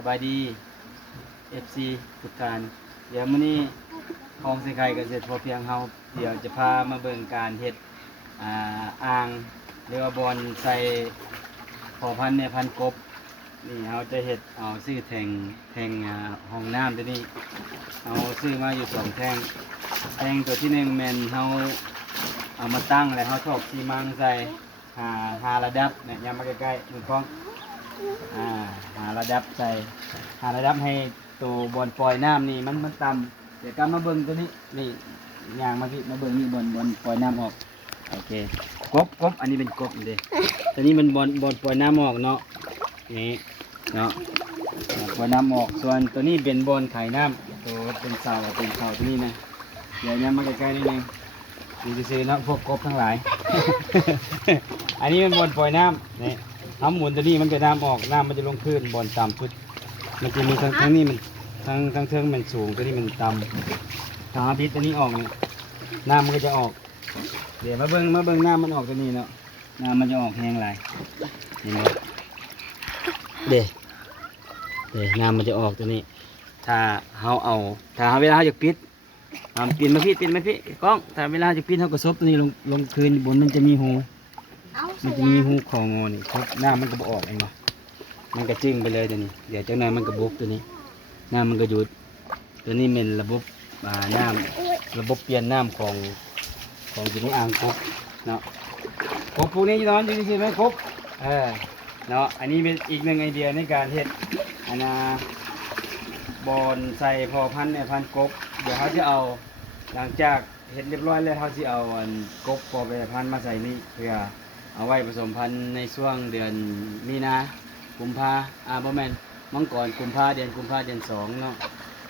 สบายดี FC ทุกท่านเดี๋ยวมื้อนี้ของใส่ไข่เกษตรพอเพียงเฮาเดี๋ยวจะพามาเบิ่งการเฮ็ดอ่างเรียกว่าบอนใส่พอพันธุ์เนี่ยพันธุ์กบนี่เฮาจะเฮ็ดเอาซื้อแทงห้องน้ำตัวนี้เอาซื้อมาอยู่2แท่งตัวที่1แม่นเฮาเอามาตั้งแล้วเฮาชอบซีมังใส่หาระดับเนี่ยยามมาใกล้ๆมือกล้องหาระดับใส่หาระดับให้ตัวบอนปล่อยน้ำนี่มันต่ำเดี๋ยวกลับมาเบิ่งตัวนี้นี่อย่างมาพี่มาเบิ่งนี่บอนปล่อยน้ำออกโอเคกบอันนี้เป็นกบเด้ตัวนี้มันบอนปล่อยน้ำออกเนาะนี่เนาะปล่อยน้ำออกส่วนตัวนี้เป็นบอนไข่น้ำตัวเป็นเสาตัวนี้นะเดี๋ยวย้ำมาใกล้ๆนิดนึงดูซื้อๆเนาะพวกกบทั้งหลาย อันนี้มันบอนปล่อยน้ำนี่น้ำหมุนตัวนี้มันจะน้ำออกน้ำมันจะลงพื้นบอนต่ำสุดมันจะมีทั้งนี้มันทั้งเทิงมันสูงตัวนี้มันต่ำถ้าพิษตัวนี้ออกน้ำมันก็จะออกเดี๋ยวมาเบิ่งน้ำมันออกตัวนี้เนาะน้ำมันจะออกแห้งหลายนี่เนาะเดี๋ยวน้ำมันจะออกตัวนี้ถ้าเวลาเราจะปิดปิดมาพี่กล้องถ้าเวลาจะปิดเขาก็ซบตัวนี้ลงคืนบนมันจะมีหูของงอนี่ครับหน้ามันก็บออกเองเนาะมันก็จึ้งไปเลยตัวนี้เดี๋ยวจากนั้นมันก็บุบตัวนี้หน้ามันก็หยุดตัวนี้เป็นระบบน้ำระบบเปลี่ยนน้ำของอยู่ในอ่างกบเนาะกบพวกนี้นอนอยู่ที่ไหมกบเนาะอันนี้เป็นอีกหนึ่งไอเดียในการเฮ็ดบอนใส่พอพันธุ์เนี่ยพันธุ์กบเดี๋ยวเขาจะเอาหลังจากเฮ็ดเรียบร้อยแล้วเขาจะเอากบพอไปพันธุ์มาใส่นี่เพื่อเอาไว้ผสมพันธุ์ในช่วงเดือนมีนากุมภาบ่แม่นมังกรกุมภาเดือน2เนาะ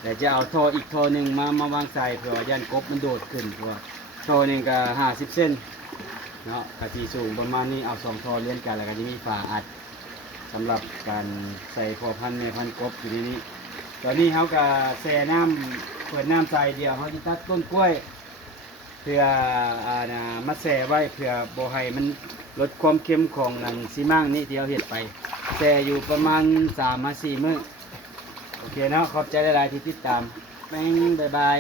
แต่จะเอาท่ออีกท่อหนึ่งมาวางใส่เพื่อยันกบมันโดดขึ้นเพราะท่อหนึ่งก็50 เซนเนาะกะทิสูงประมาณนี้เอา2ท่อเลี้ยงกันแล้วก็จะมีฝาอัดสำหรับการใส่พอพันธุ์ในพันธุ์กบอยู่ในนี้ตอนนี้เขาก็แช่น้ำเปิดน้ำใส่เดียวเขาจะตัดต้นกล้วยเพื่อมาแช่ไว้เพื่อบ่ให้มันลดความเค็มของซีมั่งนี่ที่เราเห็ดไปแช่อยู่ประมาณ3-4 มื้อโอเคเนาะขอบใจหลายๆที่ติดตามแม่งบ๊ายบาย